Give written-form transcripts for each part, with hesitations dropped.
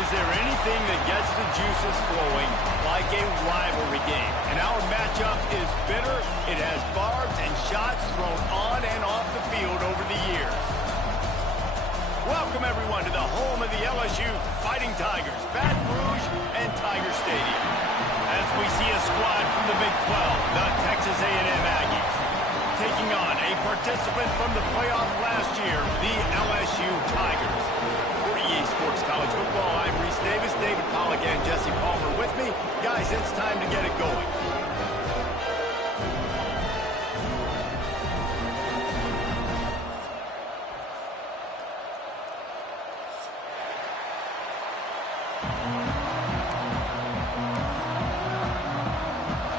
Is there anything that gets the juices flowing like a rivalry game? And our matchup is bitter. It has barbs and shots thrown on and off the field over the years. Welcome, everyone, to the home of the LSU Fighting Tigers, Baton Rouge and Tiger Stadium. As we see a squad from the Big 12, the Texas A&M Aggies, taking on a participant from the playoff last year, the LSU Tigers. For EA Sports College Football, I'm Reese Davis, David Pollack, and Jesse Palmer with me. Guys, it's time to get it going.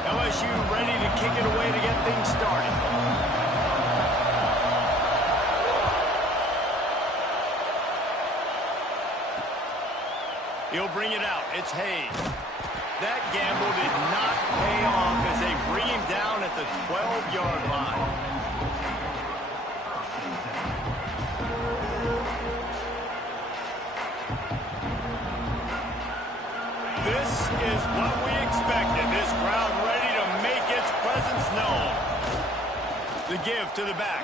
LSU ready to kick it away to get things started. He'll bring it out. It's Hayes. That gamble did not pay off as they bring him down at the 12-yard line. This is what we expected. This crowd ready to make its presence known. The give to the back.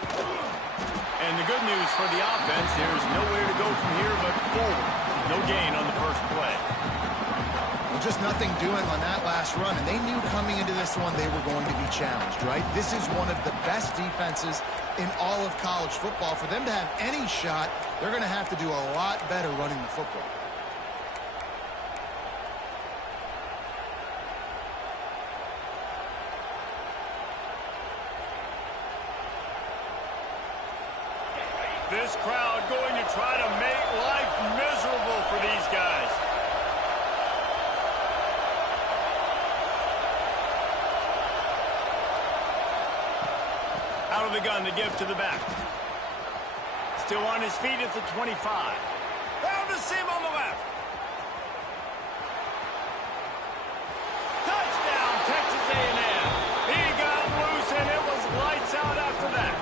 And the good news for the offense, there's nowhere to go from here but forward. No gain on the first play. Well, just nothing doing on that last run, and they knew coming into this one they were going to be challenged, right? This is one of the best defenses in all of college football. For them to have any shot, they're going to have to do a lot better running the football. This crowd going to try to make life miserable for these guys. Out of the gun to give to the back. Still on his feet at the 25. Found a seam on the left. Touchdown, Texas A&M. He got loose and it was lights out after that.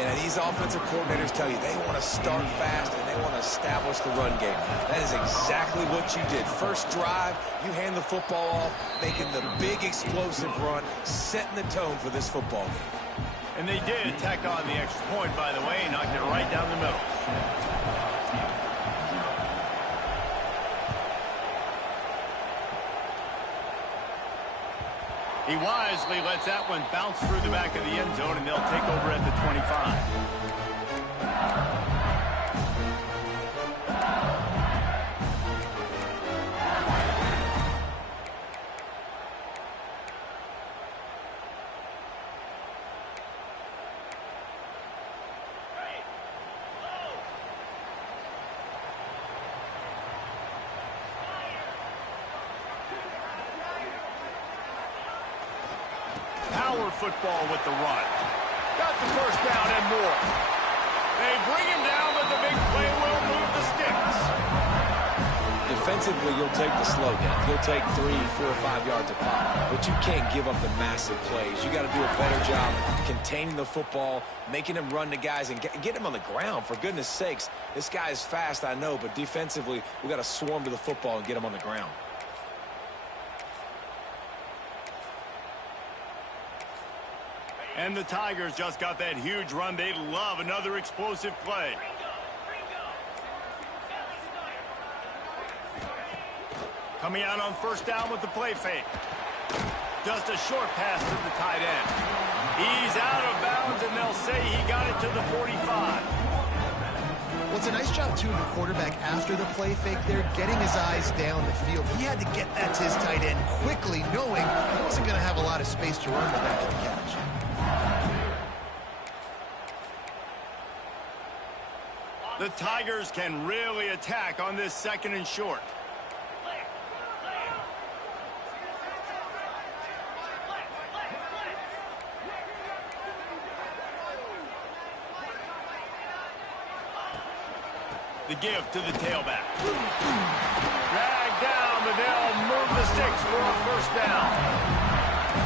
And these offensive coordinators tell you they want to start fast and they want to establish the run game. That is exactly what you did. First drive, you hand the football off, making the big explosive run, setting the tone for this football game. And they did tack on the extra point, by the way, knocked it right down the middle. He wisely lets that one bounce through the back of the end zone, and they'll take over at the 25. Power football with the run. Got the first down and more. They bring him down, but the big play will move the sticks. Defensively, you'll take the slow down. You'll take 3, 4, 5 yards a pop. But you can't give up the massive plays. You got to do a better job containing the football, making him run to guys, and get him on the ground. For goodness sakes, this guy is fast, I know, but defensively, we got to swarm to the football and get him on the ground. And the Tigers just got that huge run. They love another explosive play. Coming out on first down with the play fake. Just a short pass to the tight end. He's out of bounds, and they'll say he got it to the 45. Well, it's a nice job, too, of the quarterback after the play fake there, getting his eyes down the field. He had to get that to his tight end quickly, knowing he wasn't going to have a lot of space to run with after the catch. The Tigers can really attack on this second and short. The give to the tailback. Dragged down, but they'll move the sticks for a first down.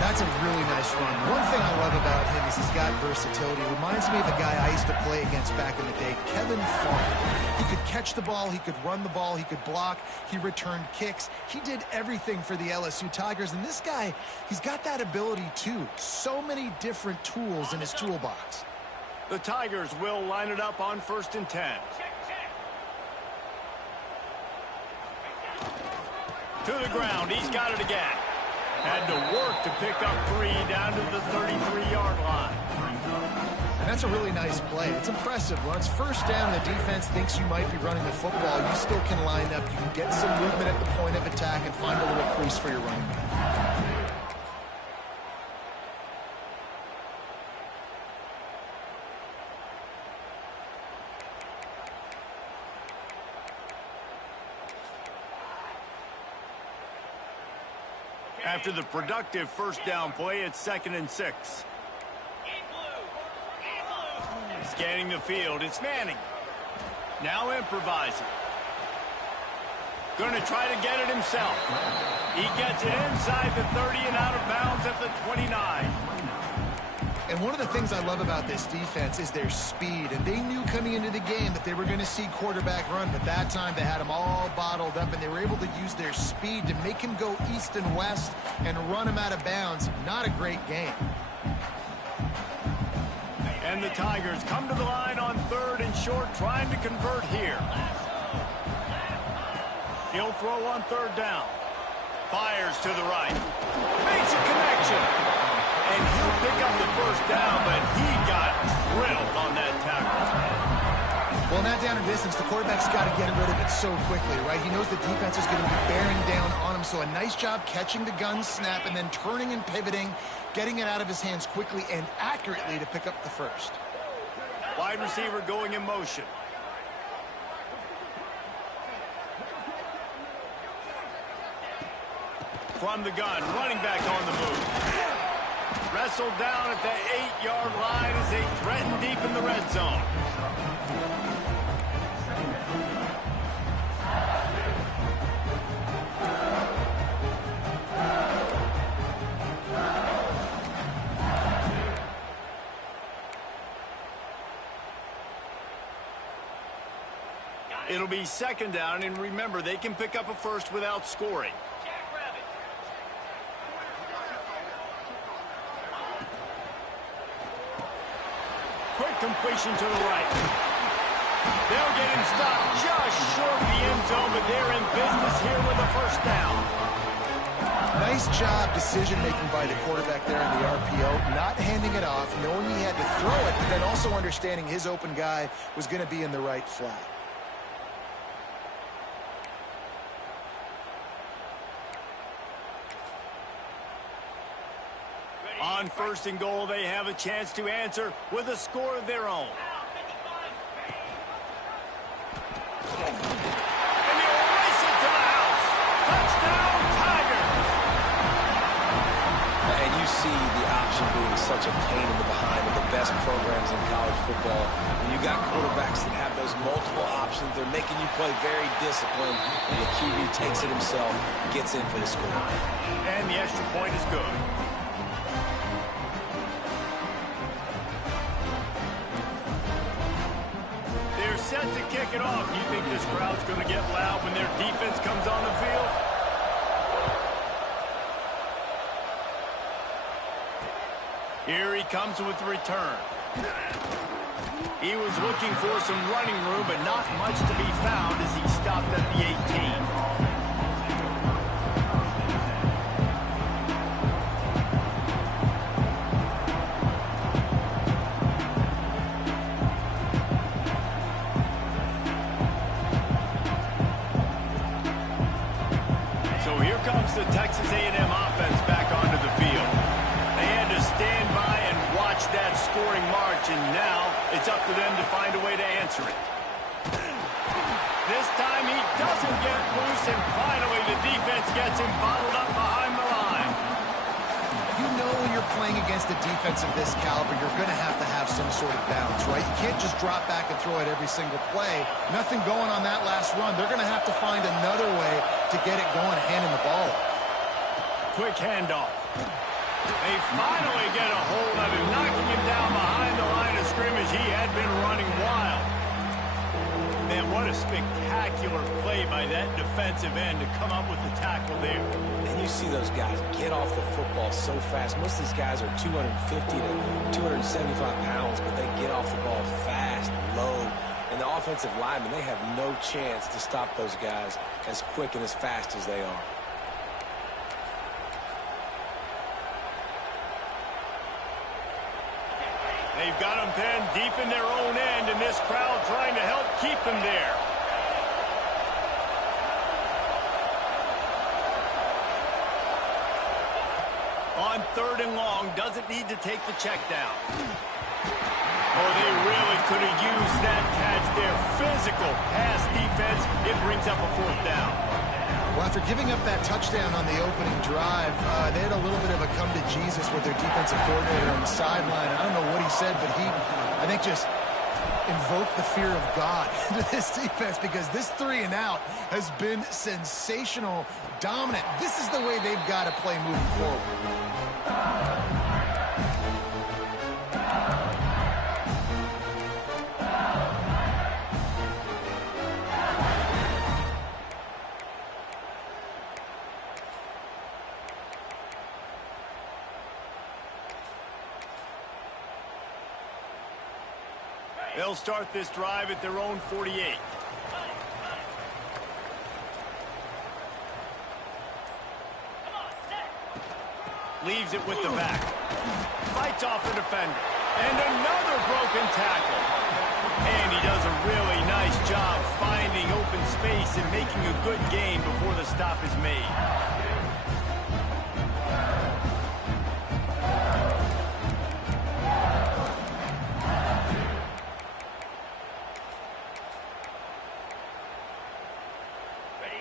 That's a really nice run. One thing I love about him is he's got versatility. It reminds me of a guy I used to play against back in the day, Kevin Farmer. He could catch the ball, he could run the ball, he could block, he returned kicks. He did everything for the LSU Tigers, and this guy, he's got that ability too. So many different tools in his toolbox. The Tigers will line it up on 1st and 10. To the ground, he's got it again. Had to work to pick up 3 down to the 33-yard line. And that's a really nice play. It's impressive. When it's 1st down, the defense thinks you might be running the football. You still can line up. You can get some movement at the point of attack and find a little crease for your running back. After the productive 1st down play, it's 2nd and 6. Scanning the field, it's Manning. Now improvising. Going to try to get it himself. He gets it inside the 30 and out of bounds at the 29. And one of the things I love about this defense is their speed. And they knew coming into the game that they were going to see quarterback run. But that time they had him all bottled up, and they were able to use their speed to make him go east and west and run him out of bounds. Not a great game. And the Tigers come to the line on 3rd and short, trying to convert here. He'll throw on 3rd down. Fires to the right. Makes a connection. And he'll pick up the 1st down, but he got drilled on that tackle. Well, not down in distance, the quarterback's got to get rid of it so quickly, right? He knows the defense is going to be bearing down on him, so a nice job catching the gun snap and then turning and pivoting, getting it out of his hands quickly and accurately to pick up the 1st. Wide receiver going in motion. From the gun, running back on the move. Wrestled down at the 8-yard line as they threaten deep in the red zone. It'll be 2nd down, and remember, they can pick up a 1st without scoring. Quick completion to the right. They'll get him stopped just short of the end zone, but they're in business here with a 1st down. Nice job decision-making by the quarterback there in the RPO, not handing it off, knowing he had to throw it, but then also understanding his open guy was going to be in the right flat. On 1st and goal, they have a chance to answer with a score of their own. And they'll race it to the house. Touchdown, Tigers! And you see the option being such a pain in the behind of the best programs in college football. When you got quarterbacks that have those multiple options, they're making you play very disciplined, and the QB takes it himself, gets in for the score. And the extra point is good. Set to kick it off. You think this crowd's going to get loud when their defense comes on the field? Here he comes with the return. He was looking for some running room, but not much to be found as he stopped at the 18. The Texas A&M offense back onto the field. They had to stand by and watch that scoring march, and now it's up to them to find a way to answer it. This time he doesn't get loose, and finally the defense gets him bottled up behind the line. You know when you're playing against a defense of this caliber, you're going to have some sort of balance, right? You can't just drop back and throw it every single play. Nothing going on that last run. They're going to have to find another way to get it going, handing the ball off. Quick handoff. They finally get a hold of him, knocking him down behind the line of scrimmage. He had been running wild. Man, what a spectacular play by that defensive end to come up with the tackle there. And you see those guys get off the football so fast. Most of these guys are 250 to 275 pounds, but they get off the ball fast, low. And the offensive linemen, they have no chance to stop those guys as quick and as fast as they are. They've got them pinned deep in their own end, and this crowd trying to help keep them there. On 3rd and long, doesn't need to take the check down. Oh, they really could have used that catch there. Physical pass defense. It brings up a 4th down. Well, after giving up that touchdown on the opening drive, they had a little bit of a come to Jesus with their defensive coordinator on the sideline. I don't know what he said, but he, I think, just invoked the fear of God into this defense, because this 3 and out has been sensational, dominant. This is the way they've got to play moving forward. They'll start this drive at their own 48. Leaves it with the back. Fights off the defender. And another broken tackle. And he does a really nice job finding open space and making a good gain before the stop is made.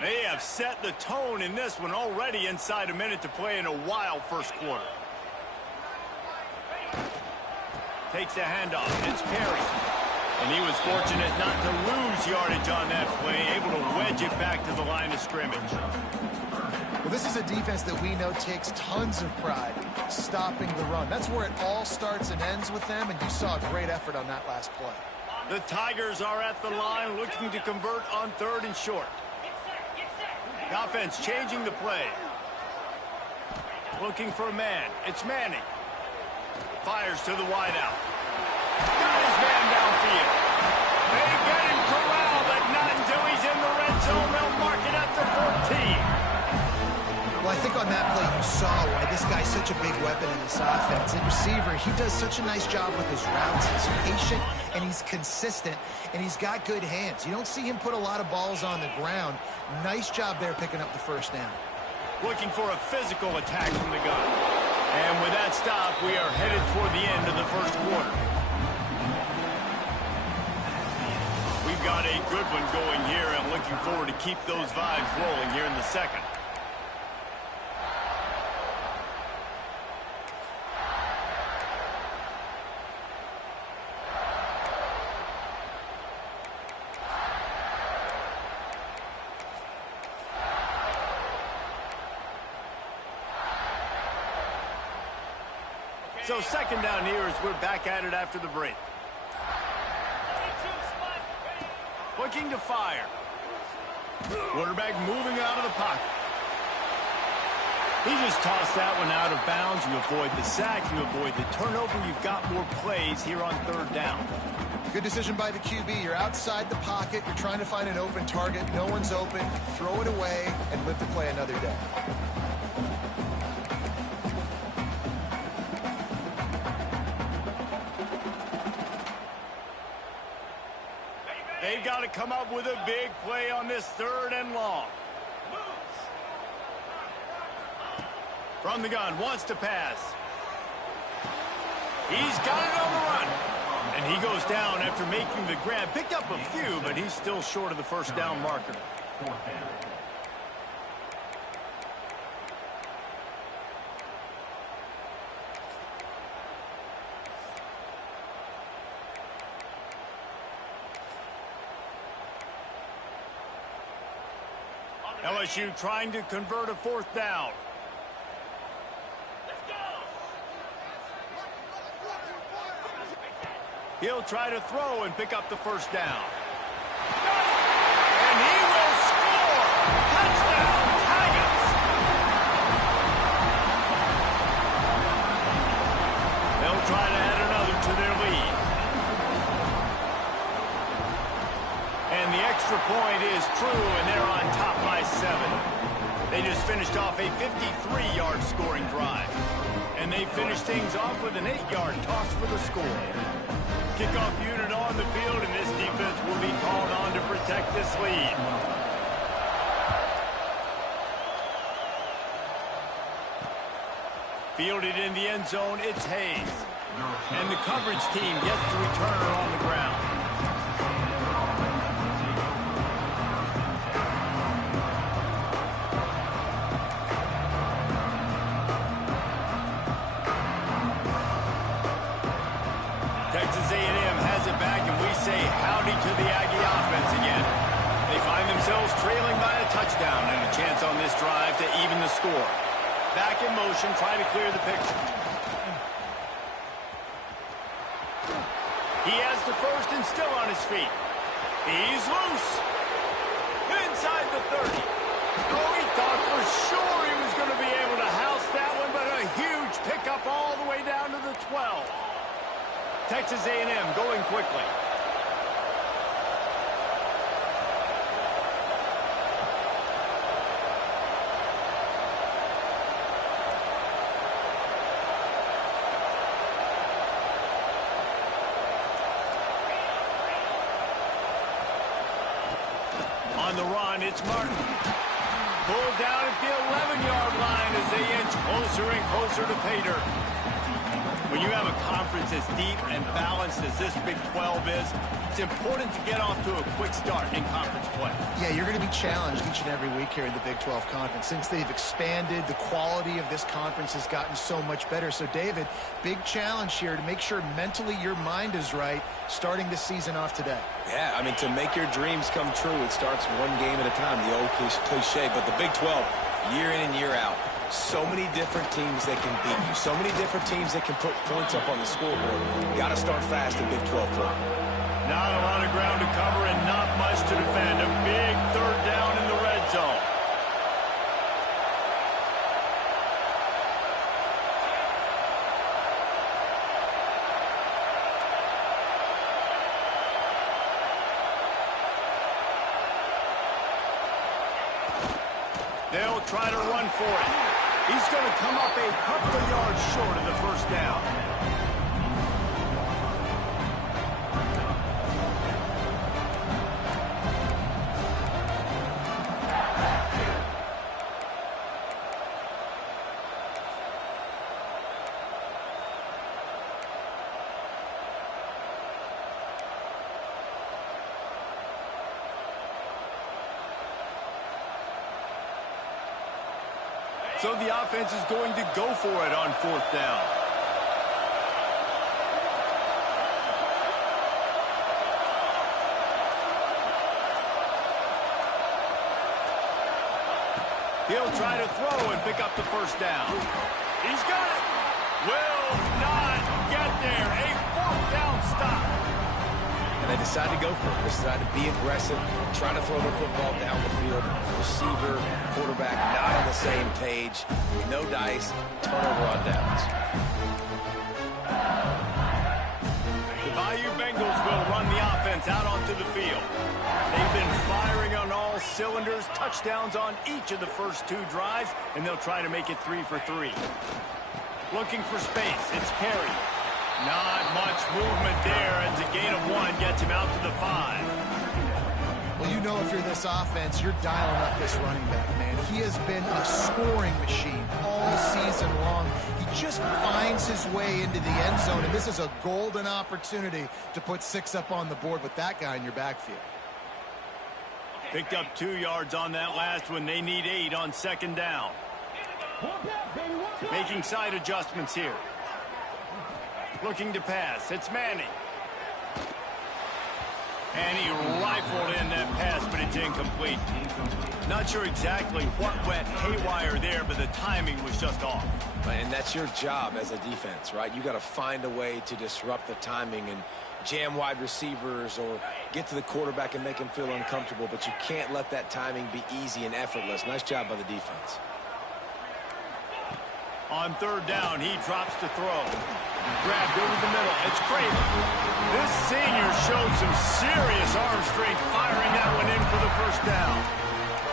They have set the tone in this one already inside a minute to play in a wild first quarter. Takes the handoff. It's Perry. And he was fortunate not to lose yardage on that play, able to wedge it back to the line of scrimmage. Well, this is a defense that we know takes tons of pride stopping the run. That's where it all starts and ends with them, and you saw a great effort on that last play. The Tigers are at the line looking to convert on 3rd and short. The offense changing the play. Looking for a man. It's Manning. Fires to the wideout. Got his man downfield. They get him corralled, but not until he's in the red zone. They'll mark it at the 14. Well, I think on that play you saw why this guy's such a big weapon in this offense. At receiver, he does such a nice job with his routes. He's patient, and he's consistent, and he's got good hands. You don't see him put a lot of balls on the ground. Nice job there picking up the 1st down. Looking for a physical attack from the gun. And with that stop, we are headed toward the end of the first quarter. We've got a good one going here. I'm looking forward to keep those vibes rolling here in the second. So 2nd down here as we're back at it after the break. Looking to fire. Quarterback moving out of the pocket. He just tossed that one out of bounds. You avoid the sack, you avoid the turnover. You've got more plays here on 3rd down. Good decision by the QB. You're outside the pocket. You're trying to find an open target. No one's open. Throw it away and live to play another day. They've got to come up with a big play on this 3rd and long. From the gun, wants to pass. He's got it on the run. And he goes down after making the grab. Picked up a few, but he's still short of the 1st down marker. LSU trying to convert a 4th down. He'll try to throw and pick up the first down. And he will score! Touchdown, Tigers! They'll try to add another to their lead. And the extra point is true, and they're on top by 7. They just finished off a 53-yard scoring drive. And they finished things off with an 8-yard toss for the score. Kickoff unit on the field, and this defense will be called on to protect this lead. Fielded in the end zone, it's Hayes. And the coverage team gets the returner on the ground. Texas A&M has it back, and we say howdy to the Aggie offense again. They find themselves trailing by a touchdown and a chance on this drive to even the score. Back in motion, trying to clear the picture. He has the first and still on his feet. He's loose. Inside the 30. Oh, he thought for sure he was going to be able to house that one, but a huge pickup all the way down to the 12. Texas A&M going quickly. On the run, it's Martin. Pulled down at the 11-yard line as they inch closer and closer to pay dirt. When you have a conference as deep and balanced as this Big 12 is, it's important to get off to a quick start in conference play. Yeah, you're going to be challenged each and every week here in the Big 12 Conference. Since they've expanded, the quality of this conference has gotten so much better. So, David, big challenge here to make sure mentally your mind is right starting this season off today. Yeah, I mean, to make your dreams come true, it starts one game at a time, the old cliche. But the Big 12, year in and year out, so many different teams that can beat you, so many different teams that can put points up on the scoreboard. Got to start fast in Big 12 play. Not a lot of ground to cover and not much to defend. A big third down in the red zone. They'll try to run for it. He's going to come up a couple of yards short of the first down. So the offense is going to go for it on fourth down. He'll try to throw and pick up the first down. He's got it. Will not get there. A fourth down stop. And they decide to go for it. They decide to be aggressive, try to throw the football down the field. Receiver, quarterback, not on the same page. No dice, turnover on downs. The Bayou Bengals will run the offense out onto the field. They've been firing on all cylinders, touchdowns on each of the first two drives, and they'll try to make it 3 for 3. Looking for space, it's Perry. Not much movement there as a gain of 1 gets him out to the 5. Well, you know if you're this offense, you're dialing up this running back, man. He has been a scoring machine all season long. He just finds his way into the end zone, and this is a golden opportunity to put 6 up on the board with that guy in your backfield. Picked up 2 yards on that last one. They need 8 on second down. Making side adjustments here. Looking to pass. It's Manning. And he rifled in that pass, but it's incomplete. Not sure exactly what went haywire there, but the timing was just off. And that's your job as a defense, right? You got to find a way to disrupt the timing and jam wide receivers or get to the quarterback and make him feel uncomfortable, but you can't let that timing be easy and effortless. Nice job by the defense. On third down, he drops to throw. Grabbed over the middle. It's Kramer. This senior showed some serious arm strength firing that one in for the first down.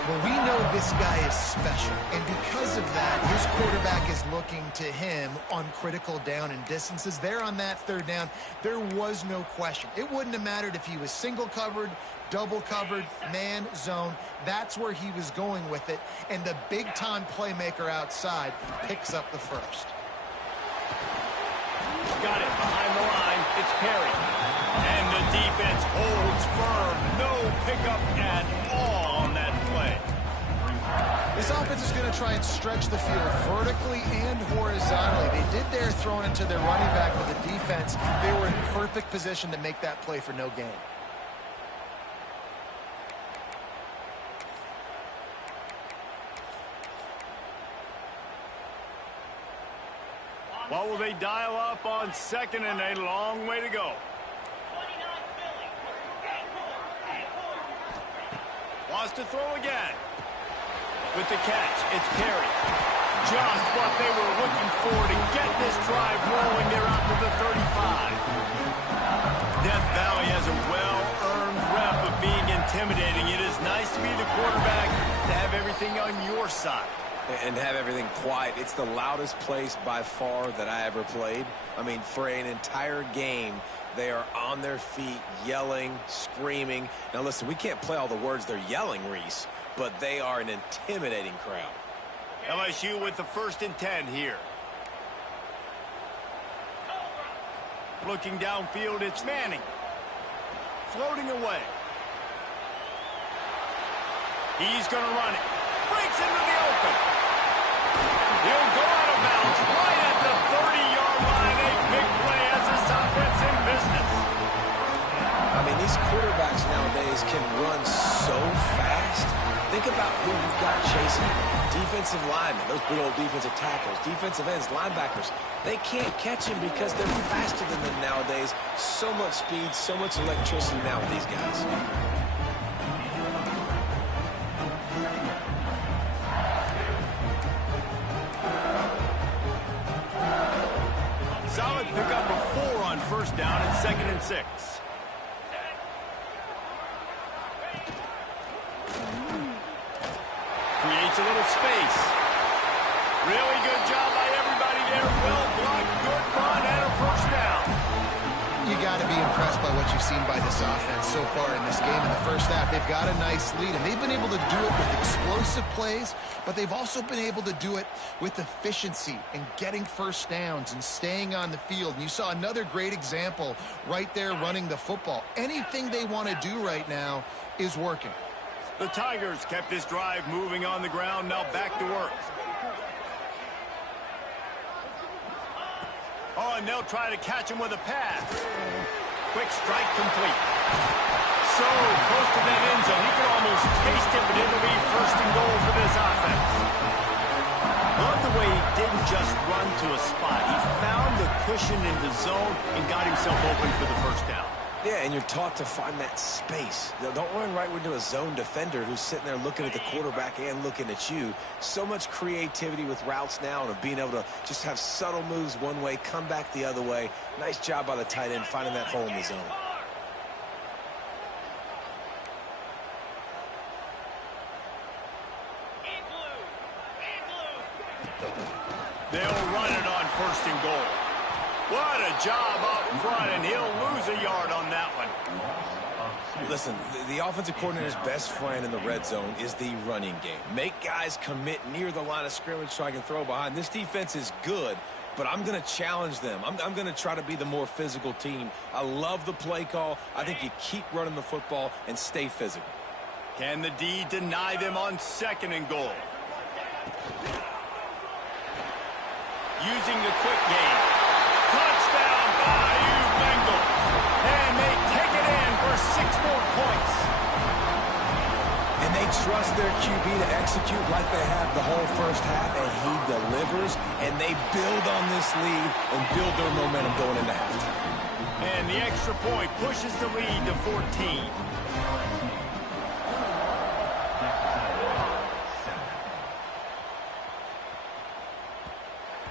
Well, we know this guy is special, and because of that, his quarterback is looking to him on critical down and distances. There on that third down, there was no question. It wouldn't have mattered if he was single covered, double covered, man, zone. That's where he was going with it, and the big-time playmaker outside picks up the first. Got it behind the line. It's Perry. And the defense holds firm. No pickup at all on that play. This offense is going to try and stretch the field vertically and horizontally. They did their throwing into their running back with the defense. They were in perfect position to make that play for no gain. What will they dial up on second and a long way to go? Wants to throw again. With the catch, it's Perry. Just what they were looking for to get this drive rolling. They're out to the 35. Death Valley has a well-earned rep of being intimidating. It is nice to be the quarterback, to have everything on your side. And have everything quiet. It's the loudest place by far that I ever played. I mean, for an entire game, they are on their feet, yelling, screaming. Now, listen, we can't play all the words they're yelling, Reese, but they are an intimidating crowd. LSU with the 1st and 10 here. Looking downfield, it's Manning. Floating away. He's going to run it. Breaks into the open. He'll go out of bounds right at the 30-yard line. A big play as this offense in business. I mean, these quarterbacks nowadays can run so fast. Think about who you've got chasing. Defensive linemen, those big old defensive tackles, defensive ends, linebackers. They can't catch him because they're faster than them nowadays. So much speed, so much electricity now with these guys. Solid pickup of 4 on first down and 2nd and 6. Creates a little space. Really good job by everybody there. Well blocked, good run, and a first down. You got to be impressed by what you've seen by this offense so far in this game. In the first half, they've got a nice lead, and they've been able to do it with explosive plays, but they've also been able to do it with efficiency and getting first downs and staying on the field. And you saw another great example right there running the football. Anything they want to do right now is working. The Tigers kept this drive moving on the ground. Now back to work. Oh, and they'll try to catch him with a pass. Quick strike complete. So close to that end zone. He could almost taste it, but it'll be 1st and goal for this offense. Love the way he didn't just run to a spot. He found the cushion in the zone and got himself open for the first down. Yeah, and you're taught to find that space. Don't run right into a zone defender who's sitting there looking at the quarterback and looking at you. So much creativity with routes now and being able to just have subtle moves one way, come back the other way. Nice job by the tight end finding that hole in the zone. They'll run it on 1st and goal. What a job up front, and he'll lose a yard on that one. Listen, the offensive coordinator's best friend in the red zone is the running game. Make guys commit near the line of scrimmage so I can throw behind. This defense is good, but I'm going to challenge them. I'm going to try to be the more physical team. I love the play call. I think you keep running the football and stay physical. Can the D deny them on 2nd and goal? Using the quick game. Touchdown, Bayou Bengals. And they take it in for 6 more points. And they trust their QB to execute like they have the whole first half, and he delivers, and they build on this lead and build their momentum going into halftime. And the extra point pushes the lead to 14.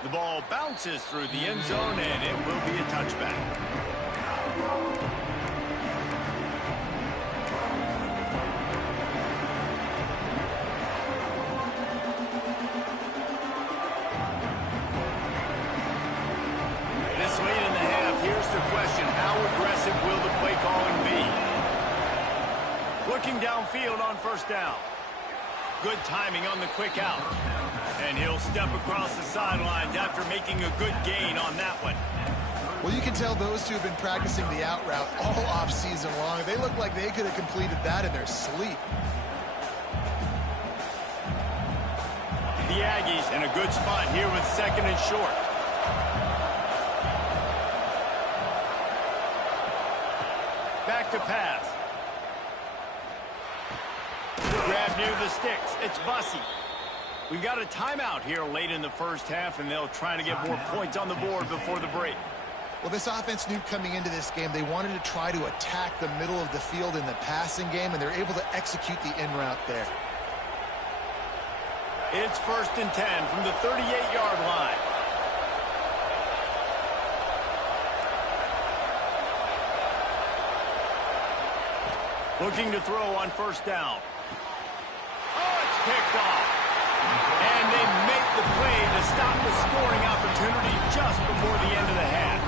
The ball bounces through the end zone, and it will be a touchback. This late in the half, here's the question: how aggressive will the play calling be? Looking downfield on first down. Good timing on the quick out. And he'll step across the sidelines after making a good gain on that one. Well, you can tell those two have been practicing the out route all off-season long. They look like they could have completed that in their sleep. The Aggies in a good spot here with second and short. Back to pass. Grab near the sticks. It's Bussey. We've got a timeout here late in the first half, and they'll try to get more points on the board before the break. Well, this offense knew coming into this game they wanted to try to attack the middle of the field in the passing game, and they're able to execute the in route there. It's 1st and 10 from the 38-yard line. Looking to throw on first down. Oh, it's picked off. And they make the play to stop the scoring opportunity just before the end of the half.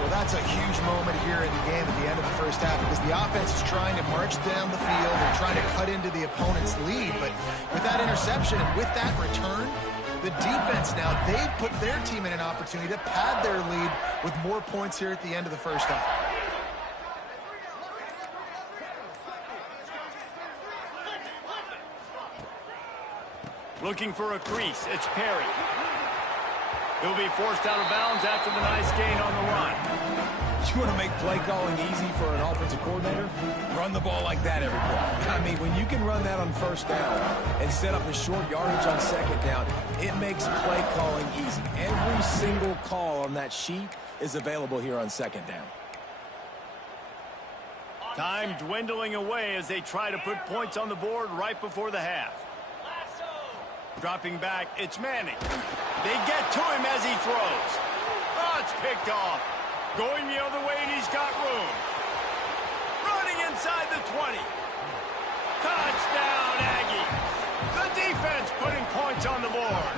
Well, that's a huge moment here in the game at the end of the first half because the offense is trying to march down the field and trying to cut into the opponent's lead. But with that interception and with that return, the defense now, they've put their team in an opportunity to pad their lead with more points here at the end of the first half. Looking for a crease. It's Perry. He'll be forced out of bounds after the nice gain on the run. You want to make play calling easy for an offensive coordinator? Run the ball like that every play. I mean, when you can run that on first down and set up the short yardage on second down, it makes play calling easy. Every single call on that sheet is available here on second down. Time dwindling away as they try to put points on the board right before the half. Dropping back, it's Manning. They get to him as he throws. Oh, it's picked off. Going the other way, and he's got room. Running inside the 20. Touchdown, Aggie. The defense putting points on the board.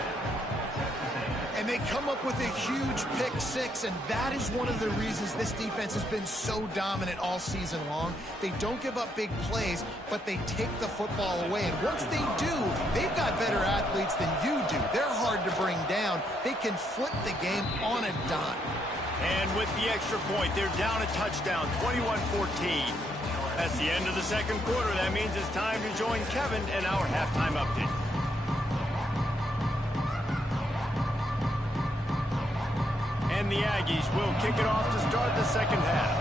And they come up with a huge pick six, and that is one of the reasons this defense has been so dominant all season long. They don't give up big plays, but they take the football away. And once they do, they've got better athletes than you do. They're hard to bring down. They can flip the game on a dime. And with the extra point, they're down a touchdown, 21-14. That's the end of the second quarter. That means it's time to join Kevin in our halftime update. And the Aggies will kick it off to start the second half.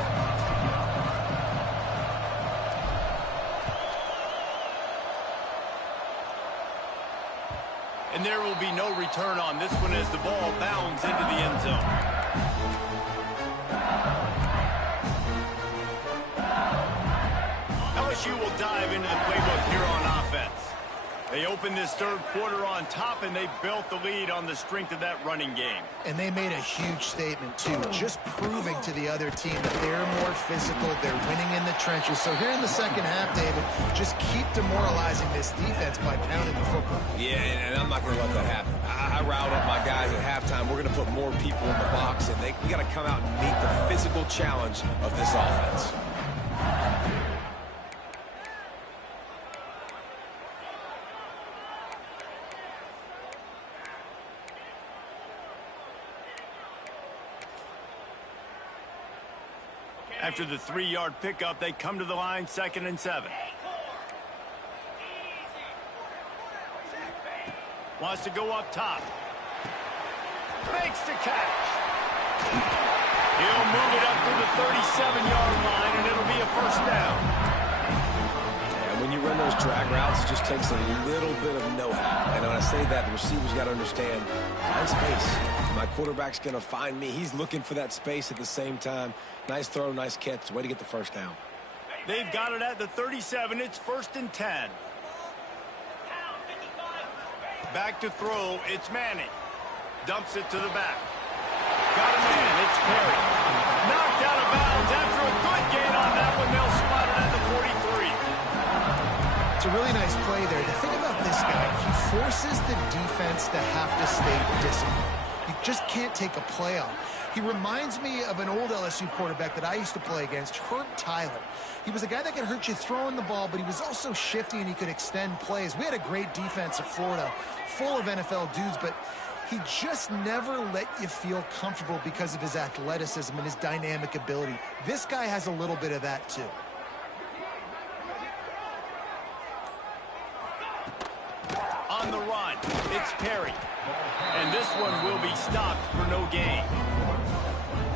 And there will be no return on this one as the ball bounds into the end zone. LSU will dive into the playbook here on offense. They opened this third quarter on top, and they built the lead on the strength of that running game. And they made a huge statement, too, just proving to the other team that they're more physical, they're winning in the trenches. So here in the second half, David, just keep demoralizing this defense by pounding the football. Yeah, and I'm not going to let that happen. I riled up my guys at halftime. We're going to put more people in the box, and we got to come out and meet the physical challenge of this offense. After the 3-yard pickup, they come to the line, 2nd and 7. Wants to go up top. Makes the catch. He'll move it up to the 37-yard line, and it'll be a first down. And when you run those drag routes. It just takes a little bit of know-how. And when I say that, the receivers got to understand, find space. My quarterback's going to find me. He's looking for that space at the same time. Nice throw, nice catch. Way to get the first down. They've got it at the 37. It's 1st and 10. Back to throw. It's Manning. Dumps it to the back. Got him in. It's Perry. Knocked out of bounds after a good gain on that one. They'll spot it at the 43. It's a really nice play there. The thing about this guy, he forces the defense to have to stay disciplined. You just can't take a play on him. He reminds me of an old LSU quarterback that I used to play against, Herb Tyler. He was a guy that could hurt you throwing the ball, but he was also shifty and he could extend plays. We had a great defense at Florida, full of NFL dudes, but he just never let you feel comfortable because of his athleticism and his dynamic ability. This guy has a little bit of that too. On the run, it's Perry. And this one will be stopped for no gain.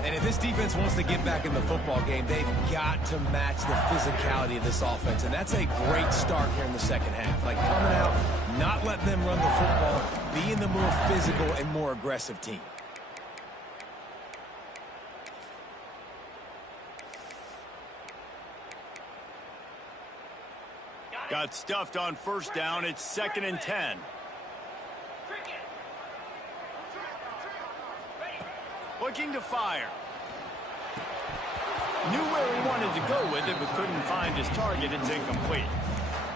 And if this defense wants to get back in the football game, they've got to match the physicality of this offense. And that's a great start here in the second half. Like coming out, not letting them run the football, being the more physical and more aggressive team. Got stuffed on 1st down. It's 2nd and 10. Looking to fire. Knew where he wanted to go with it, but couldn't find his target. It's incomplete.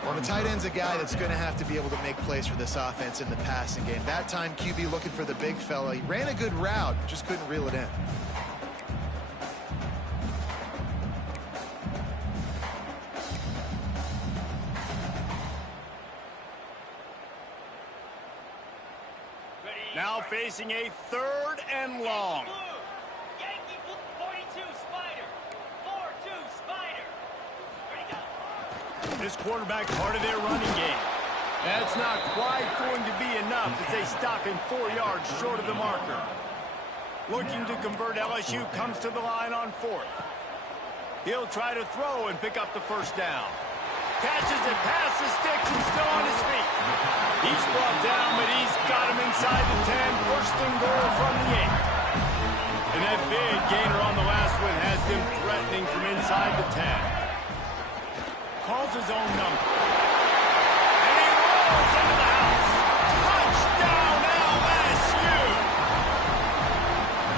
Well, the tight end's a guy that's going to have to be able to make plays for this offense in the passing game. That time, QB looking for the big fella. He ran a good route, just couldn't reel it in. Now facing a 3rd and long. This quarterback part of their running game. That's not quite going to be enough as they stop him 4 yards short of the marker. Looking to convert, LSU comes to the line on 4th. He'll try to throw and pick up the 1st down. Catches it past the sticks and still on his feet. He's brought down, but he's got him inside the 10. 1st and goal from the 8. And that big gainer on the last one has them threatening from inside the 10. Calls his own number. And he rolls into the house. Touchdown, LSU!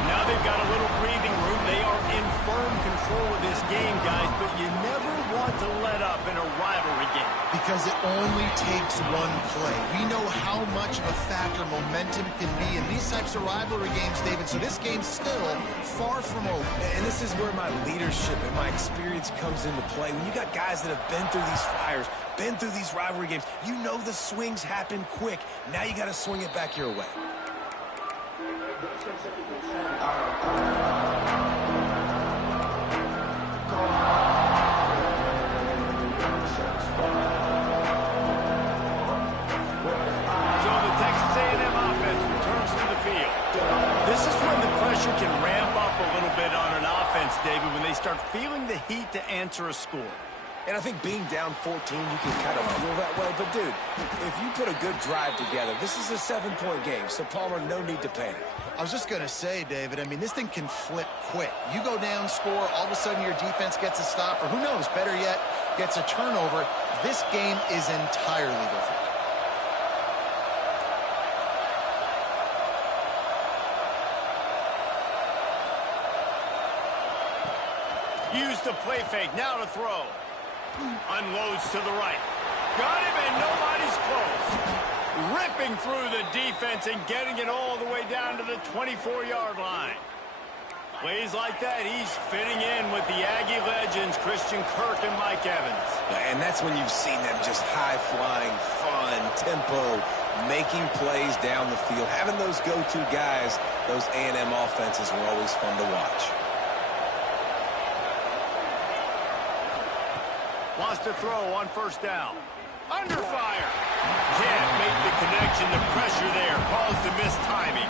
Now they've got a little breathing room. They are in firm control of this game, guys, but you never want to let up in a rivalry game. Because it only takes one play. We know how much of a factor momentum can be in these types of rivalry games, David, so this game's still far from over. And this is where my leadership and my experience comes into play. When you got guys that have been through these fires, been through these rivalry games, you know the swings happen quick. Now you got to swing it back your way. This is when the pressure can ramp up a little bit on an offense, David, when they start feeling the heat to answer a score. And I think being down 14, you can kind of feel that way. But, dude, if you put a good drive together, this is a 7-point game. So, Palmer, no need to panic. I was just going to say, David, I mean, this thing can flip quick. You go down, score, all of a sudden your defense gets a stop, or who knows, better yet, gets a turnover. This game is entirely different. Use the play fake, now to throw. Unloads to the right. Got him and nobody's close. Ripping through the defense and getting it all the way down to the 24-yard line. Plays like that, he's fitting in with the Aggie legends, Christian Kirk and Mike Evans. And that's when you've seen them just high-flying, fun, tempo, making plays down the field. Having those go-to guys, those A&M offenses were always fun to watch. Lost a throw on 1st down. Under fire. Can't make the connection. The pressure there caused the missed timing.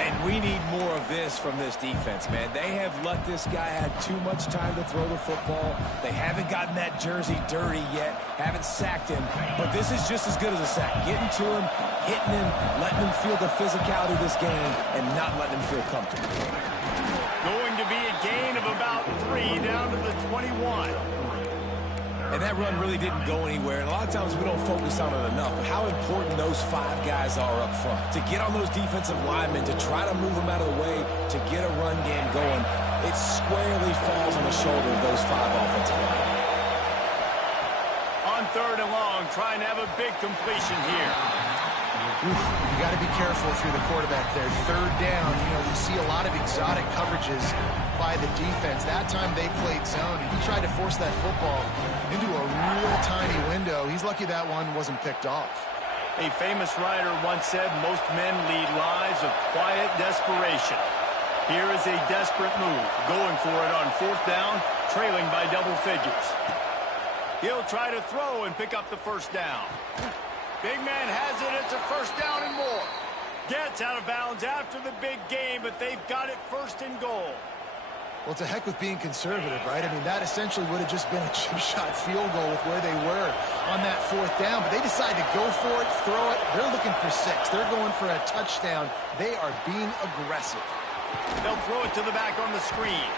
And we need more of this from this defense, man. They have let this guy have too much time to throw the football. They haven't gotten that jersey dirty yet, haven't sacked him. But this is just as good as a sack. Getting to him, hitting him, letting him feel the physicality of this game, and not letting him feel comfortable. Going to be a gain of about 3 down to the 21. And that run really didn't go anywhere. And a lot of times we don't focus on it enough. But how important those 5 guys are up front. To get on those defensive linemen, to try to move them out of the way, to get a run game going, it squarely falls on the shoulder of those 5 offensive linemen. On 3rd and long, trying to have a big completion here. You got to be careful if you're the quarterback there. 3rd down, you see a lot of exotic coverages by the defense. That time they played zone, and he tried to force that football into a real tiny window. He's lucky that one wasn't picked off. A famous writer once said, most men lead lives of quiet desperation. Here is a desperate move, going for it on 4th down, trailing by double figures. He'll try to throw and pick up the 1st down. Big man has it. It's a 1st down and more. Gets out of bounds after the big game, but they've got it 1st and goal. Well, to heck with being conservative, right? I mean, that essentially would have just been a chip shot field goal with where they were on that 4th down. But they decided to go for it, throw it. They're looking for 6. They're going for a touchdown. They are being aggressive. They'll throw it to the back on the screen.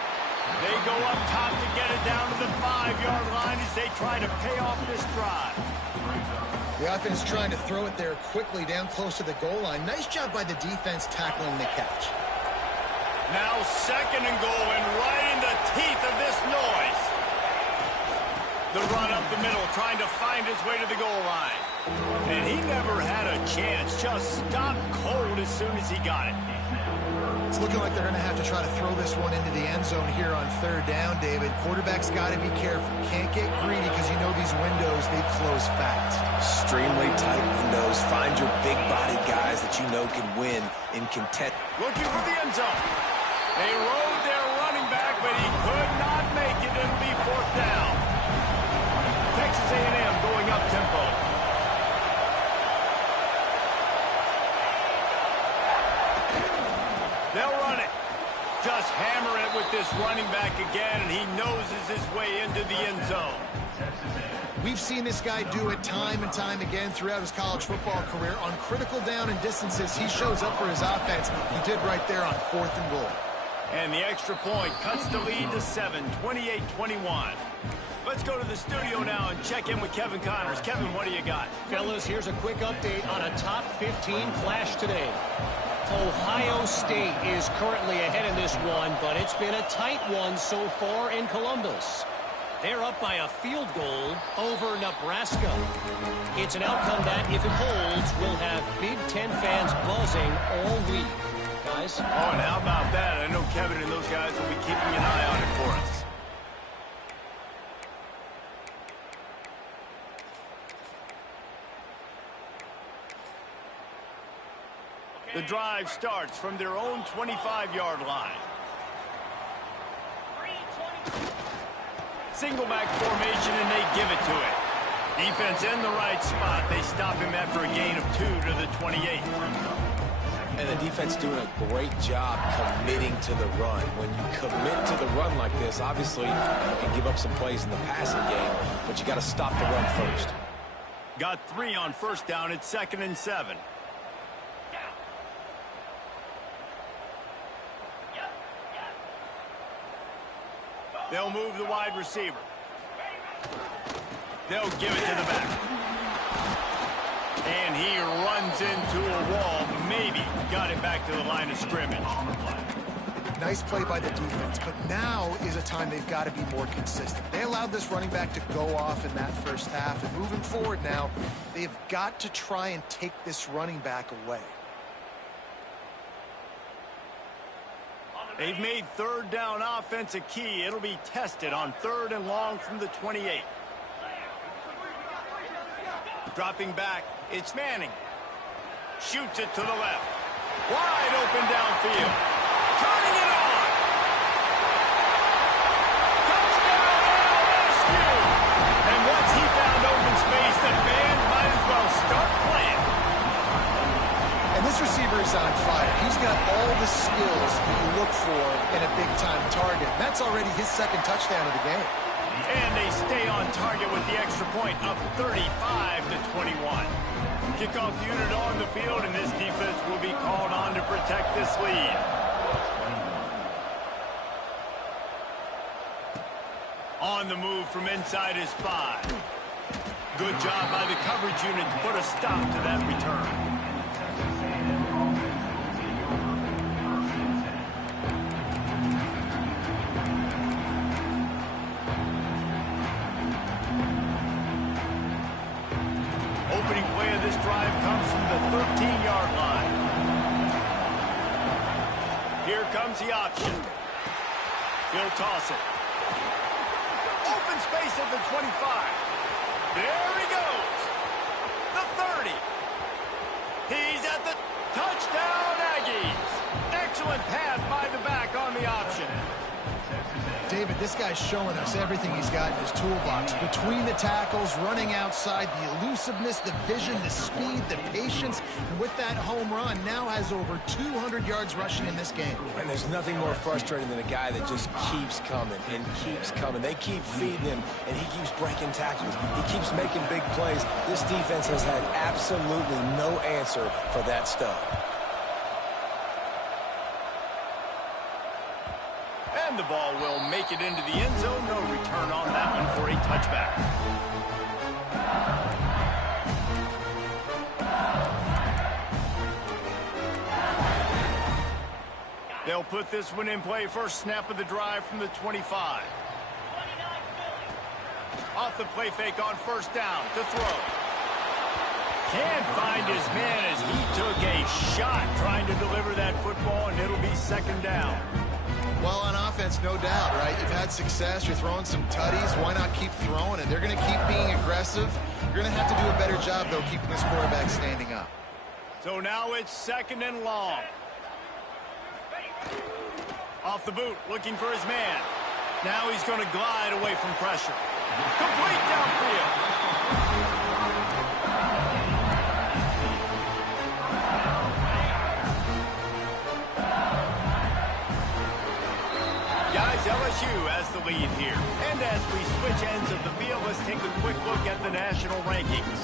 They go up top to get it down to the 5-yard line as they try to pay off this drive. The offense trying to throw it there quickly down close to the goal line. Nice job by the defense tackling the catch. Now 2nd and goal, and right in the teeth of this noise. The run up the middle, trying to find his way to the goal line. And he never had a chance. Just stopped cold as soon as he got it. It's looking like they're going to have to try to throw this one into the end zone here on 3rd down, David. Quarterback's got to be careful. Can't get greedy because you know these windows, they close fast. Extremely tight windows. Find your big-bodied guys that you know can win in content. Looking for the end zone. They rode their running back, but he could not make it. It'll be 4th down. Texas A&M going up tempo. They'll run it. Just hammer it with this running back again, and he noses his way into the end zone. We've seen this guy do it time and time again throughout his college football career. On critical down and distances, he shows up for his offense. He did right there on 4th and goal. And the extra point cuts the lead to 7, 28-21. Let's go to the studio now and check in with Kevin Connors. Kevin, what do you got? Fellas, here's a quick update on a top 15 clash today. Ohio State is currently ahead in this one, but it's been a tight one so far in Columbus. They're up by a field goal over Nebraska. It's an outcome that, if it holds, will have Big Ten fans buzzing all week. Guys? Oh, and how about that? I know Kevin and those guys will be keeping an eye on it for us. The drive starts from their own 25-yard line. Single back formation, and they give it to it. Defense in the right spot. They stop him after a gain of 2 to the 28. And the defense doing a great job committing to the run. When you commit to the run like this, obviously you can give up some plays in the passing game, but you got to stop the run first. Got 3 on 1st down. It's 2nd and 7. They'll move the wide receiver. They'll give it to the back. And he runs into a wall. Maybe got it back to the line of scrimmage. Nice play by the defense, but now is a time they've got to be more consistent. They allowed this running back to go off in that 1st half, and moving forward now, they've got to try and take this running back away. They've made 3rd down offense a key. It'll be tested on 3rd and long from the 28. Dropping back, it's Manning. Shoots it to the left. Wide open downfield. Turning it on. Touchdown, LSU. And once he found open space, the band might as well start playing. And this receiver is is on fire. He's got all the skills that you look for in a big-time target. That's already his second touchdown of the game. And they stay on target with the extra point, up 35-21. Kickoff unit on the field, and this defense will be called on to protect this lead. On the move from inside his 5. Good job by the coverage unit to put a stop to that return. Opening play of this drive comes from the 13-yard line. Here comes the option. He'll toss it. Open space at the 25. There he goes. The 30. He's at the touchdown, Aggies. Excellent pass by the back on the option. David, this guy's showing us everything he's got in his toolbox. Between the tackles, running outside, the elusiveness, the vision, the speed, the patience. And with that home run, now has over 200 yards rushing in this game. And there's nothing more frustrating than a guy that just keeps coming and keeps coming. They keep feeding him, and he keeps breaking tackles. He keeps making big plays. This defense has had absolutely no answer for that stud. And the ball will make it into the end zone. No return on that one for a touchback. They'll put this one in play. First snap of the drive from the 25. Off the play fake on first down to throw. Can't find his man as he took a shot trying to deliver that football, and it'll be second down. Well, on offense, no doubt, right? You've had success. You're throwing some tutties. Why not keep throwing it? They're going to keep being aggressive. You're going to have to do a better job, though, keeping this quarterback standing up. So now it's second and long. Off the boot, looking for his man. Now he's going to glide away from pressure. Complete downfield. LSU has the lead here. And as we switch ends of the field, let's take a quick look at the national rankings.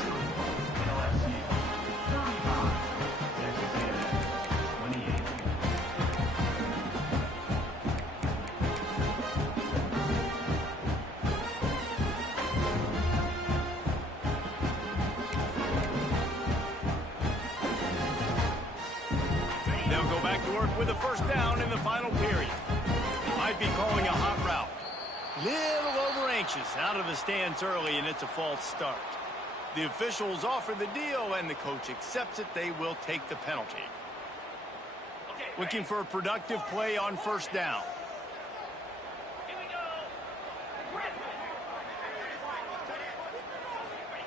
They'll go back to work with a first down in the final period. Might be calling a hot route. Little over-anxious out of the stands early, and it's a false start. The officials offer the deal, and the coach accepts it. They will take the penalty. Looking for a productive play on first down.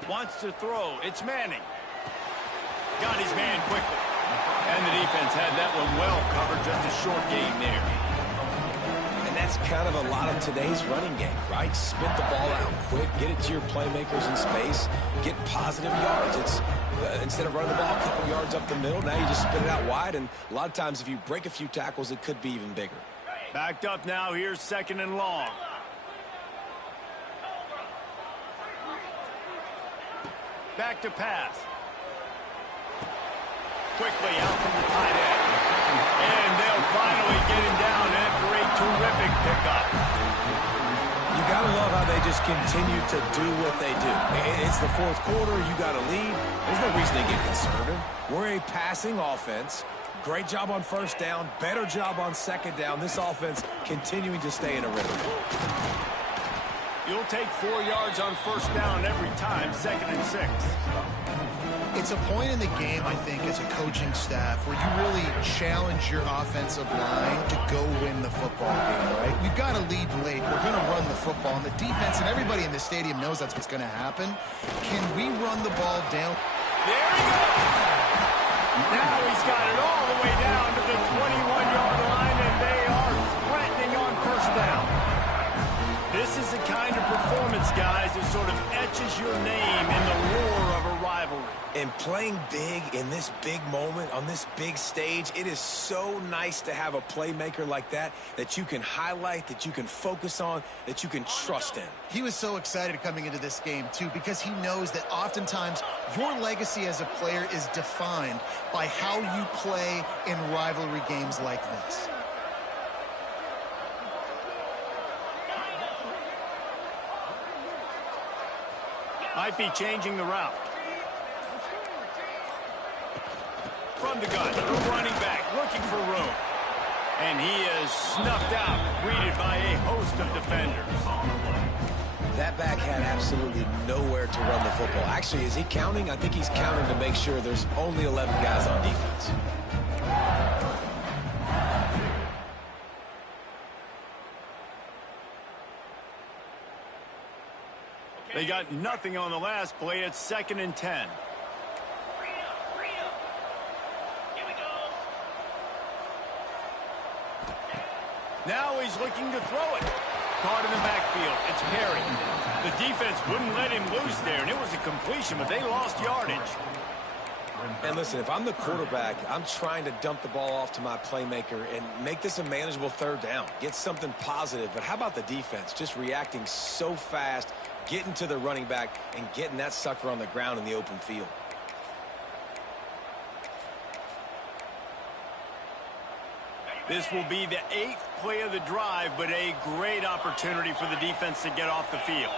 Wants to throw. It's Manning. Got his man quickly. And the defense had that one well covered. Just a short gain there. And that's kind of a lot of today's running game, right? Spit the ball out quick, get it to your playmakers in space, get positive yards. It's instead of running the ball a couple yards up the middle, now you just spit it out wide, and a lot of times if you break a few tackles, it could be even bigger. Backed up now, here's second and long. Back to pass. Quickly out from the tight end. And they'll finally get him down after a terrific pickup. You got to love how they just continue to do what they do. It's the fourth quarter. You got a lead. There's no reason to get conservative. We're a passing offense. Great job on first down. Better job on second down. This offense continuing to stay in a rhythm. You'll take 4 yards on first down every time, 2nd and 6. It's a point in the game, I think, as a coaching staff where you really challenge your offensive line to go win the football game, right? We've got to lead late. We're going to run the football, and the defense and everybody in the stadium knows that's what's going to happen. Can we run the ball down? There he goes! Now he's got it all the way down to the 21-yard line, and they are threatening on first down. This is the kind of performance, guys, that sort of etches your name in the roar of a rival. rivalry. And playing big in this big moment, on this big stage, it is so nice to have a playmaker like that you can highlight, that you can focus on, that you can trust in. He was so excited coming into this game, too, because he knows that oftentimes your legacy as a player is defined by how you play in rivalry games like this. Might be changing the route. From the gun, the running back looking for room. And he is snuffed out, greeted by a host of defenders. That back had absolutely nowhere to run the football. Actually, is he counting? I think he's counting to make sure there's only 11 guys on defense. They got nothing on the last play. It's 2nd and 10. Now he's looking to throw it. Caught in the backfield. It's Perry. The defense wouldn't let him loose there, and it was a completion, but they lost yardage. And listen, if I'm the quarterback, I'm trying to dump the ball off to my playmaker and make this a manageable 3rd down. Get something positive. But how about the defense? Just reacting so fast, getting to the running back, and getting that sucker on the ground in the open field. This will be the 8th play of the drive, but a great opportunity for the defense to get off the field.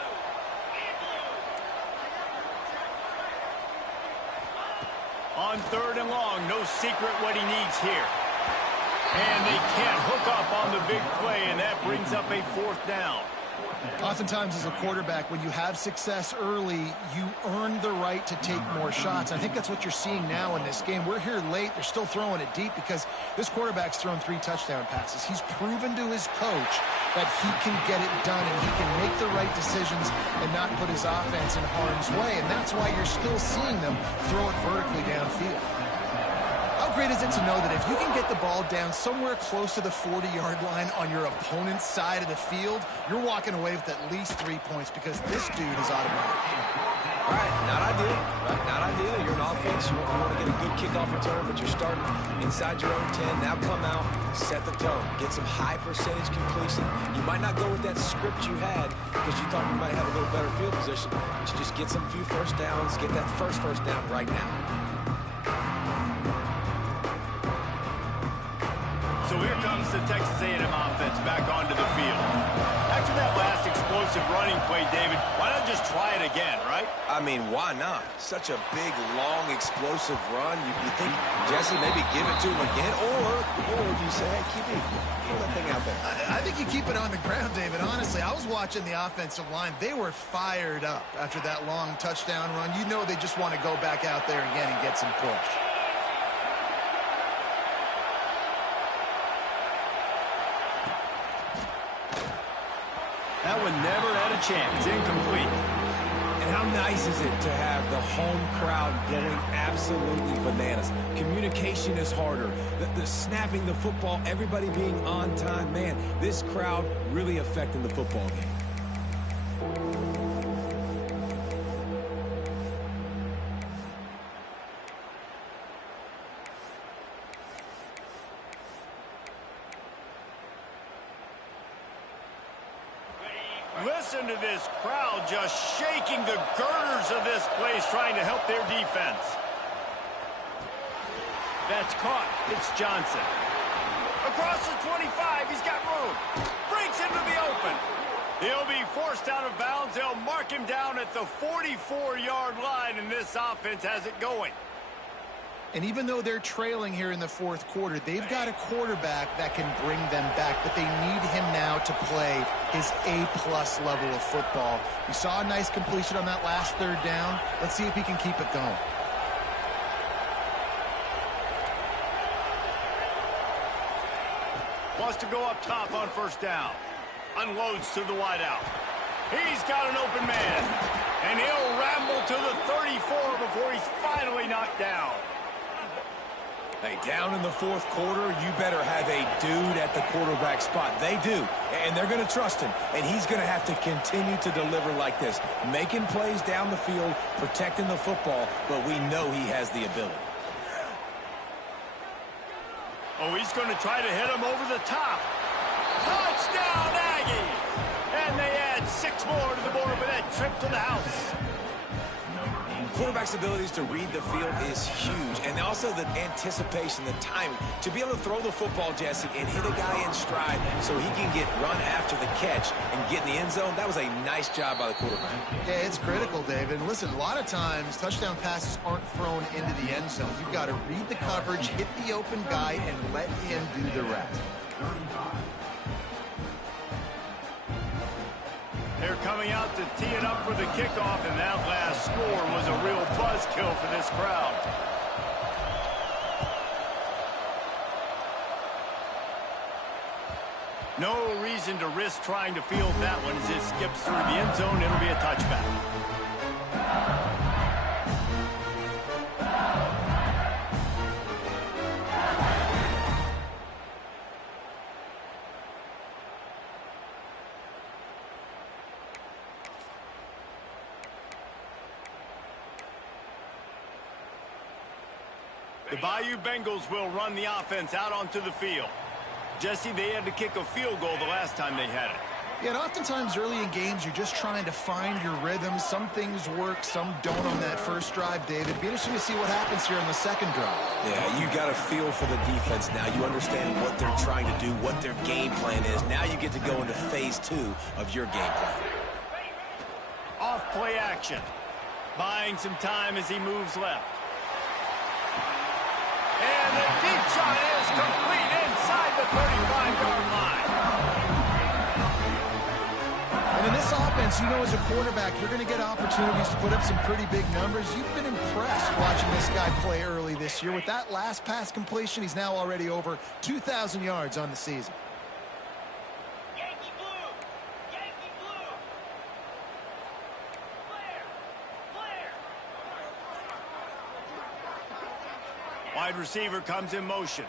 On 3rd and long, no secret what he needs here. And they can't hook up on the big play, and that brings up a 4th down. Oftentimes as a quarterback, when you have success early, you earn the right to take more shots. I think that's what you're seeing now in this game. We're here late. They're still throwing it deep because this quarterback's thrown 3 touchdown passes. He's proven to his coach that he can get it done and he can make the right decisions and not put his offense in harm's way. And that's why you're still seeing them throw it vertically downfield. How great is it to know that if you can get the ball down somewhere close to the 40-yard line on your opponent's side of the field, you're walking away with at least 3 points because this dude is automatic. All right, not ideal. Right, not ideal. You're an offense. You want to get a good kickoff return, but you're starting inside your own 10. Now come out, set the tone, get some high percentage completion. You might not go with that script you had because you thought you might have a little better field position, but you just get some few 1st downs, get that first down right now. So here comes the Texas A&M offense back onto the field. After that last explosive running play, David, why not just try it again, right? I mean, why not? Such a big, long, explosive run. You think, Jesse, maybe give it to him again, or you say, hey, keep that thing out there. I think you keep it on the ground, David. Honestly, I was watching the offensive line. They were fired up after that long touchdown run. You know they just want to go back out there again and get some push. That one never had a chance. Incomplete. And how nice is it to have the home crowd going absolutely bananas? Communication is harder. The snapping the football, everybody being on time. Man, this crowd really affecting the football game. Listen to this crowd just shaking the girders of this place, trying to help their defense. That's caught. It's Johnson. Across the 25, he's got room. Breaks into the open. He'll be forced out of bounds. They'll mark him down at the 44-yard line, and this offense has it going. And even though they're trailing here in the 4th quarter, they've got a quarterback that can bring them back, but they need him now to play his A-plus level of football. We saw a nice completion on that last 3rd down. Let's see if he can keep it going. Wants to go up top on 1st down. Unloads to the wideout. He's got an open man. And he'll ramble to the 34 before he's finally knocked down. Hey, down in the fourth quarter, you better have a dude at the quarterback spot. They do, and they're going to trust him. And he's going to have to continue to deliver like this, making plays down the field, protecting the football, but we know he has the ability. Oh, he's going to try to hit him over the top. Touchdown, Aggies! And they add 6 more to the board with that trip to the house. Quarterback's abilities to read the field is huge, and also the anticipation, the timing. To be able to throw the football, Jesse, and hit a guy in stride so he can get run after the catch and get in the end zone, that was a nice job by the quarterback. Yeah, it's critical, David. And listen, a lot of times touchdown passes aren't thrown into the end zone. You've got to read the coverage, hit the open guy, and let him do the rest. They're coming out to tee it up for the kickoff, and that last score was a real buzzkill for this crowd. No reason to risk trying to field that one as it skips through the end zone. It'll be a touchback. The Bayou Bengals will run the offense out onto the field. Jesse, they had to kick a field goal the last time they had it. Yeah, and oftentimes early in games, you're just trying to find your rhythm. Some things work, some don't on that first drive, David. Be interesting to see what happens here on the second drive. Yeah, you got a feel for the defense now. You understand what they're trying to do, what their game plan is. Now you get to go into phase 2 of your game plan. Off play action. Buying some time as he moves left. And the deep shot is complete inside the 35-yard line. And in this offense, you know as a quarterback, you're going to get opportunities to put up some pretty big numbers. You've been impressed watching this guy play early this year. With that last pass completion, he's now already over 2,000 yards on the season. Wide receiver comes in motion.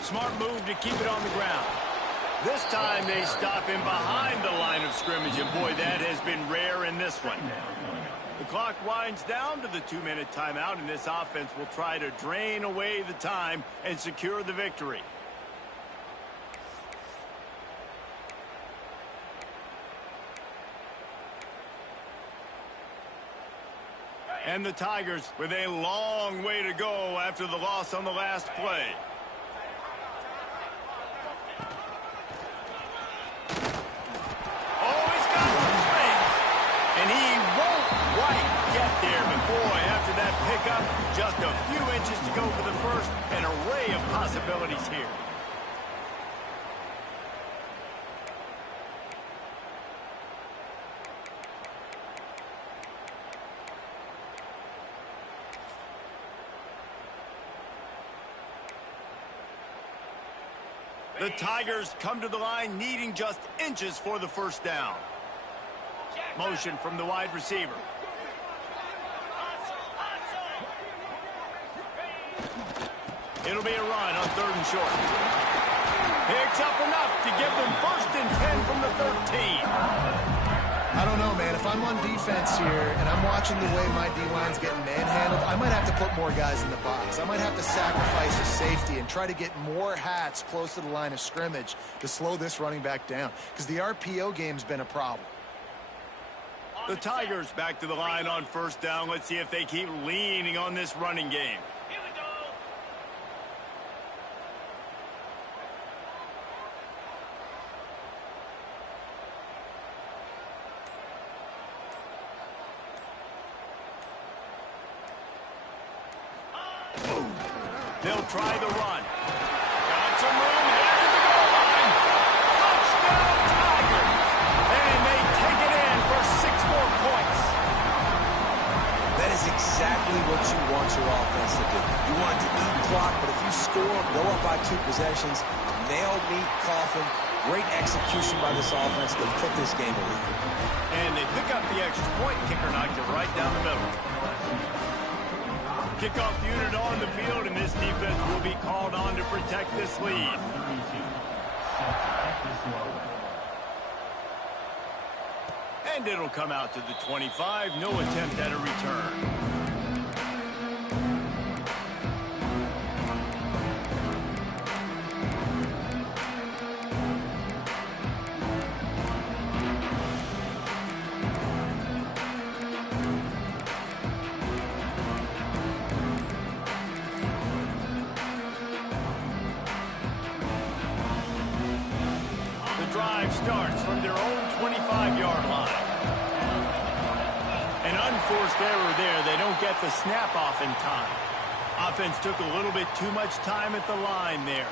Smart move to keep it on the ground. This time they stop him behind the line of scrimmage, and boy, that has been rare in this one. The clock winds down to the 2-minute timeout, and this offense will try to drain away the time and secure the victory. And the Tigers with a long way to go after the loss on the last play. Oh, he's got some space. And he won't quite get there. But boy, after that pickup, just a few inches to go for the first. An array of possibilities here. The Tigers come to the line needing just inches for the first down. Motion from the wide receiver. It'll be a run on 3rd and short. Picks up enough to give them 1st and 10 from the 13. I don't know, man. If I'm on defense here and I'm watching the way my D-line's getting manhandled, I might have to put more guys in the box. I might have to sacrifice a safety and try to get more hats close to the line of scrimmage to slow this running back down, because the RPO game's been a problem. The Tigers back to the line on 1st down. Let's see if they keep leaning on this running game. They'll try the run. Got some room headed to the goal line. Touchdown, Tigers. And they take it in for 6 more points. That is exactly what you want your offense to do. You want it to eat clock, but if you score, go up by 2 possessions, nail, meet, coffin, Great execution by this offense to put this game away. And they pick up the extra point. Kicker knocked it right down the middle. Kickoff unit on the field, and this defense will be called on to protect this lead. And it'll come out to the 25. No attempt at a return. Starts from their own 25-yard line. An unforced error there. They don't get the snap off in time. Offense took a little bit too much time at the line there.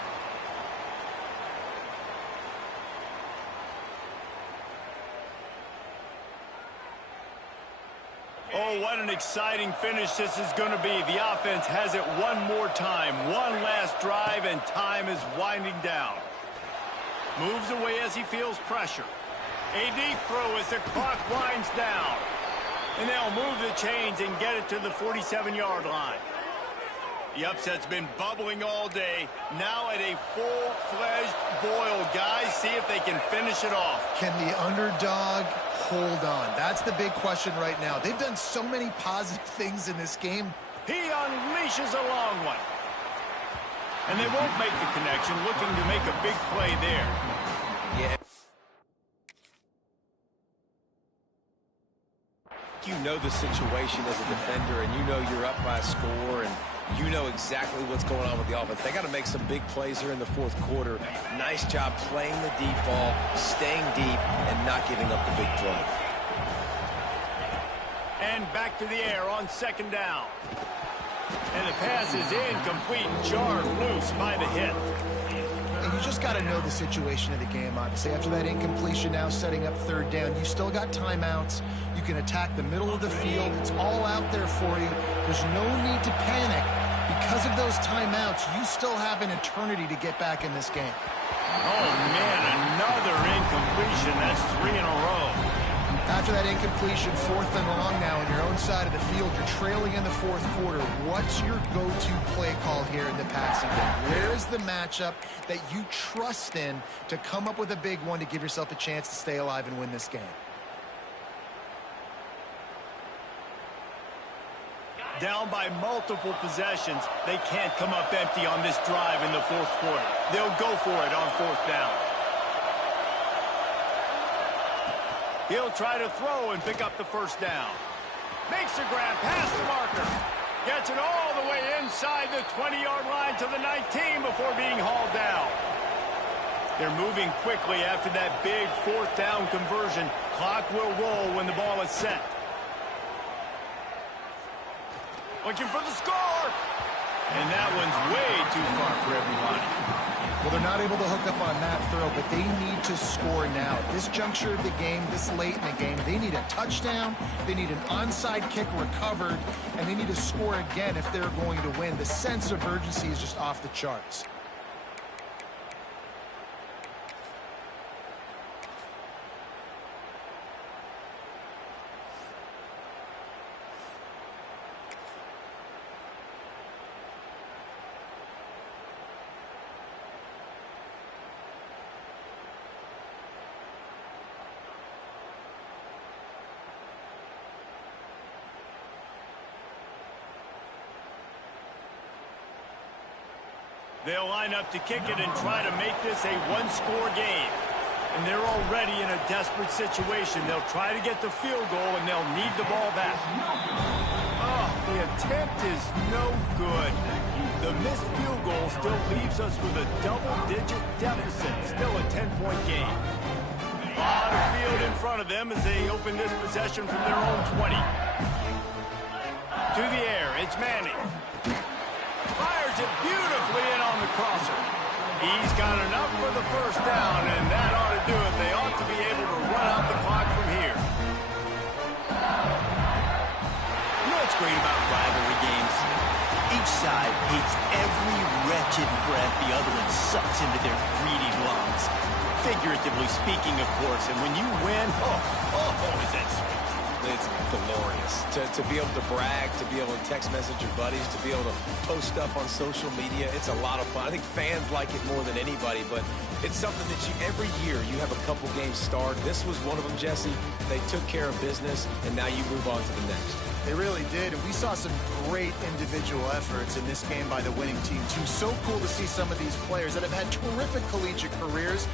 Oh, what an exciting finish this is going to be. The offense has it one more time. One last drive, and time is winding down. Moves away as he feels pressure. A deep throw as the clock winds down. And they'll move the chains and get it to the 47-yard line. The upset's been bubbling all day. Now at a full-fledged boil. Guys, see if they can finish it off. Can the underdog hold on? That's the big question right now. They've done so many positive things in this game. He unleashes a long one. And they won't make the connection, looking to make a big play there. Yeah. You know the situation as a defender, and you know you're up by a score, and you know exactly what's going on with the offense. They got to make some big plays here in the fourth quarter. Nice job playing the deep ball, staying deep, and not giving up the big play. And back to the air on second down. And the pass is incomplete, jarred loose by the hit. And you just got to know the situation of the game, obviously. After that incompletion, now setting up third down, you still got timeouts. You can attack the middle of the field. It's all out there for you. There's no need to panic. Because of those timeouts, you still have an eternity to get back in this game. Oh, man, another incompletion. That's 3 in a row. After that incompletion, 4th and long now on your own side of the field, you're trailing in the fourth quarter. What's your go-to play call here in the passing game? Where is the matchup that you trust in to come up with a big one to give yourself a chance to stay alive and win this game? Down by multiple possessions, they can't come up empty on this drive in the fourth quarter. They'll go for it on 4th down. He'll try to throw and pick up the first down. Makes the grab past the marker. Gets it all the way inside the 20-yard line to the 19 before being hauled down. They're moving quickly after that big 4th down conversion. Clock will roll when the ball is set. Looking for the score. And that one's way too far for everybody. Well, they're not able to hook up on that throw, but they need to score now. At this juncture of the game, this late in the game, they need a touchdown, they need an onside kick recovered, and they need to score again if they're going to win. The sense of urgency is just off the charts. They'll line up to kick it and try to make this a one-score game. And they're already in a desperate situation. They'll try to get the field goal, and they'll need the ball back. Oh, the attempt is no good. The missed field goal still leaves us with a double-digit deficit. Still a 10-point game. A lot of field in front of them as they open this possession from their own 20. To the air, it's Manning. Fires it beautifully in on the crosser. He's got enough for the first down, and that ought to do it. They ought to be able to run out the clock from here. You know what's great about rivalry games? Each side hates every wretched breath the other one sucks into their greedy lungs. Figuratively speaking, of course. And when you win, is that sweet. It's glorious to be able to brag, to be able to text message your buddies, to be able to post stuff on social media. It's a lot of fun. I think fans like it more than anybody, but it's something that every year you have a couple games start. This was one of them, Jesse. They took care of business, and now you move on to the next. They really did, and we saw some great individual efforts in this game by the winning team, too. So cool to see some of these players that have had terrific collegiate careers